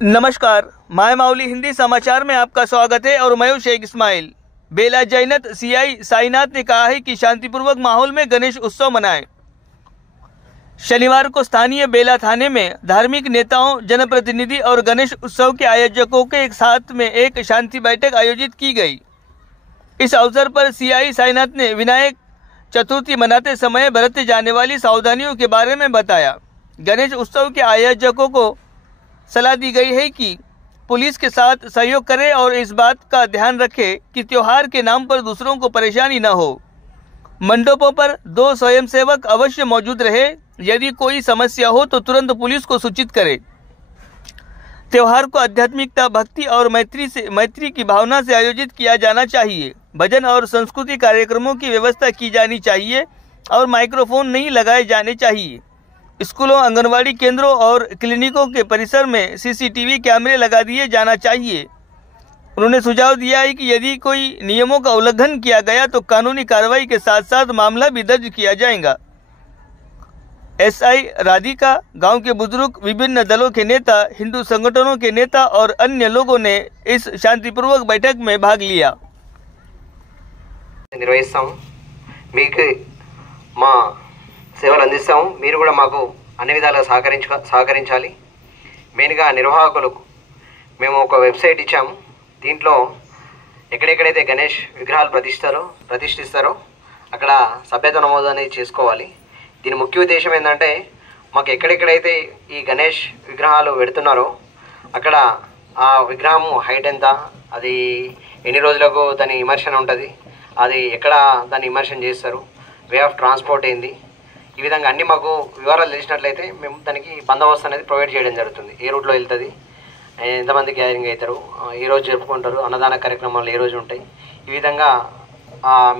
नमस्कार, माय माउली हिंदी समाचार में आपका स्वागत है और मैं हूं शेख इस्माइल। बेला जैनत सीआई साईनाथ ने कहा है कि शांतिपूर्वक माहौल में गणेश उत्सव मनाएं। शनिवार को स्थानीय बेला थाने में धार्मिक नेताओं, जनप्रतिनिधि और गणेश उत्सव के आयोजकों के एक साथ में एक शांति बैठक आयोजित की गई। इस अवसर पर सीआई साईनाथ ने विनायक चतुर्थी मनाते समय बरती जाने वाली सावधानियों के बारे में बताया। गणेश उत्सव के आयोजकों को सलाह दी गई है कि पुलिस के साथ सहयोग करें और इस बात का ध्यान रखें कि त्योहार के नाम पर दूसरों को परेशानी न हो। मंडपों पर 2 स्वयंसेवक अवश्य मौजूद रहे। यदि कोई समस्या हो तो तुरंत पुलिस को सूचित करें। त्योहार को आध्यात्मिकता, भक्ति और मैत्री की भावना से आयोजित किया जाना चाहिए। भजन और सांस्कृतिक कार्यक्रमों की व्यवस्था की जानी चाहिए और माइक्रोफोन नहीं लगाए जाने चाहिए। स्कूलों, आंगनवाड़ी केंद्रों और क्लिनिकों के परिसर में सीसीटीवी कैमरे लगा दिए जाना चाहिए। उन्होंने सुझाव दिया है कि यदि कोई नियमों का उल्लंघन किया गया तो कानूनी कार्रवाई के साथ साथ मामला भी दर्ज किया जाएगा। एसआई राधिका, गांव के बुजुर्ग, विभिन्न दलों के नेता, हिंदू संगठनों के नेता और अन्य लोगों ने इस शांतिपूर्वक बैठक में भाग लिया। సేవలు అందిస్తాము। మీరు కూడా మాకు అన్ని విధాలుగా సహకరించాలి। మెయిన్గా నిర్వాహకులకు మేము ఒక వెబ్సైట్ ఇచ్చాము। దీంట్లో ఎక్కడెక్కడైతే గణేష్ విగ్రహాలు ప్రతిష్ఠిస్తారో అక్కడ సభ్యత నమోదు అనేది చేసుకోవాలి। దీని ముఖ్య ఉద్దేశం ఏంటంటే మాకు ఎక్కడెక్కడైతే ఈ గణేష్ విగ్రహాలు పెడుతున్నారో అక్కడ ఆ విగ్రహం హైట్ ఎంత, అది ఎన్ని రోజులకు దాని ఇమర్షన్ ఉంటుంది, అది ఎక్కడ దాన్ని ఇమర్షన్ చేస్తారు, వే ఆఫ్ ట్రాన్స్పోర్ట్ ఏంది, ఈ విధంగా అన్ని మాకు వివరాలు తెలిసినట్లయితే మేము దానికి బందోబస్తు అనేది ప్రొవైడ్ చేయడం జరుగుతుంది। ఏ రూట్లో వెళ్తుంది, ఎంతమంది గ్యాదరింగ్ అవుతారు, ఏ రోజు జరుపుకుంటారు, అన్నదాన కార్యక్రమాలు ఏ రోజు ఉంటాయి, ఈ విధంగా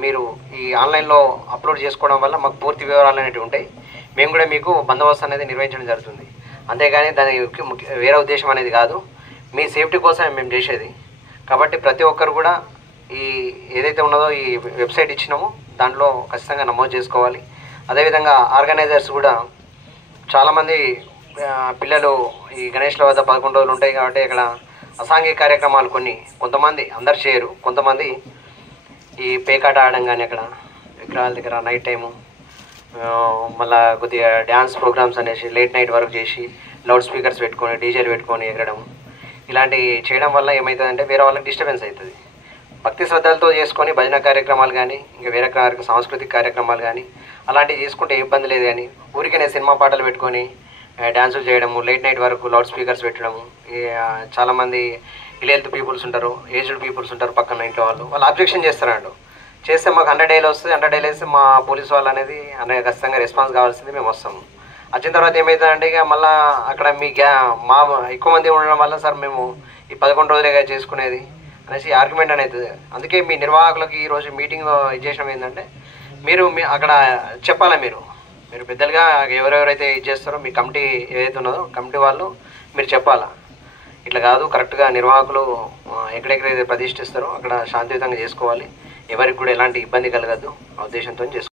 మీరు ఈ ఆన్లైన్లో అప్లోడ్ చేసుకోవడం వల్ల మాకు పూర్తి వివరాలు అనేవి ఉంటాయి। మేము కూడా మీకు బందోబస్తు అనేది నిర్వహించడం జరుగుతుంది। అంతేగాని దాని వేరే ఉద్దేశం అనేది కాదు, మీ సేఫ్టీ కోసం మేము చేసేది। కాబట్టి ప్రతి ఒక్కరు కూడా ఈ ఏదైతే ఉన్నదో ఈ వెబ్సైట్ ఇచ్చినామో దాంట్లో ఖచ్చితంగా నమోదు చేసుకోవాలి। అదేవిధంగా ఆర్గనైజర్స్ కూడా చాలామంది పిల్లలు ఈ గణేష్ల వద్ద 11 రోజులు ఉంటాయి కాబట్టి ఇక్కడ అసాంఘిక కార్యక్రమాలు కొంతమంది అందరు చేయరు, కొంతమంది ఈ పేకాట ఆడడం కానీ అక్కడ విగ్రహాల దగ్గర నైట్ టైము మళ్ళీ కొద్దిగా డ్యాన్స్ ప్రోగ్రామ్స్ అనేసి లేట్ నైట్ వరకు చేసి లౌడ్ స్పీకర్స్ పెట్టుకొని డీజేలు పెట్టుకొని ఎగరడం, ఇలాంటివి చేయడం వల్ల ఏమవుతుందంటే వేరే వాళ్ళకి డిస్టర్బెన్స్ అవుతుంది। భక్తి శ్రద్ధలతో చేసుకొని భజన కార్యక్రమాలు కానీ ఇంకా వేరే సాంస్కృతిక కార్యక్రమాలు కానీ అలాంటివి చేసుకుంటే ఇబ్బంది లేదు। కానీ ఊరికనే సినిమా పాటలు పెట్టుకొని డ్యాన్సులు చేయడము, లేట్ నైట్ వరకు లౌడ్ స్పీకర్స్ పెట్టడము, చాలామంది ఇల్హెల్త్ పీపుల్స్ ఉంటారు, ఏజ్డ్ పీపుల్స్ ఉంటారు, పక్కన ఇంట్లో వాళ్ళు అబ్జెక్షన్ చేస్తారంట। చేస్తే మాకు 100 డేలు వస్తుంది, 100 డేలు వేస్తే మా పోలీసు వాళ్ళు అనేది ఖచ్చితంగా రెస్పాన్స్ కావాల్సింది మేము వస్తాము। వచ్చిన తర్వాత ఏమవుతుందంటే ఇక మళ్ళీ అక్కడ మా ఎక్కువ మంది ఉండడం వల్ల సార్ మేము ఈ 11 రోజులుగా చేసుకునేది అనేసి ఆర్గ్యుమెంట్ అనేది। అందుకే మీ నిర్వాహకులకి ఈరోజు మీటింగ్ ఇచ్చేయడం ఏంటంటే మీరు అక్కడ చెప్పాలా, మీరు పెద్దలుగా ఎవరెవరైతే ఇచ్చేస్తారో మీ కమిటీ ఏదైతే ఉన్నదో కమిటీ వాళ్ళు మీరు చెప్పాలా, ఇట్లా కాదు కరెక్ట్గా నిర్వాహకులు ఎక్కడెక్కడైతే ప్రతిష్ఠిస్తారో అక్కడ శాంతియుతంగా చేసుకోవాలి, ఎవరికి కూడా ఎలాంటి ఇబ్బంది కలగద్దు ఆ ఉద్దేశంతో చేసుకోవాలి।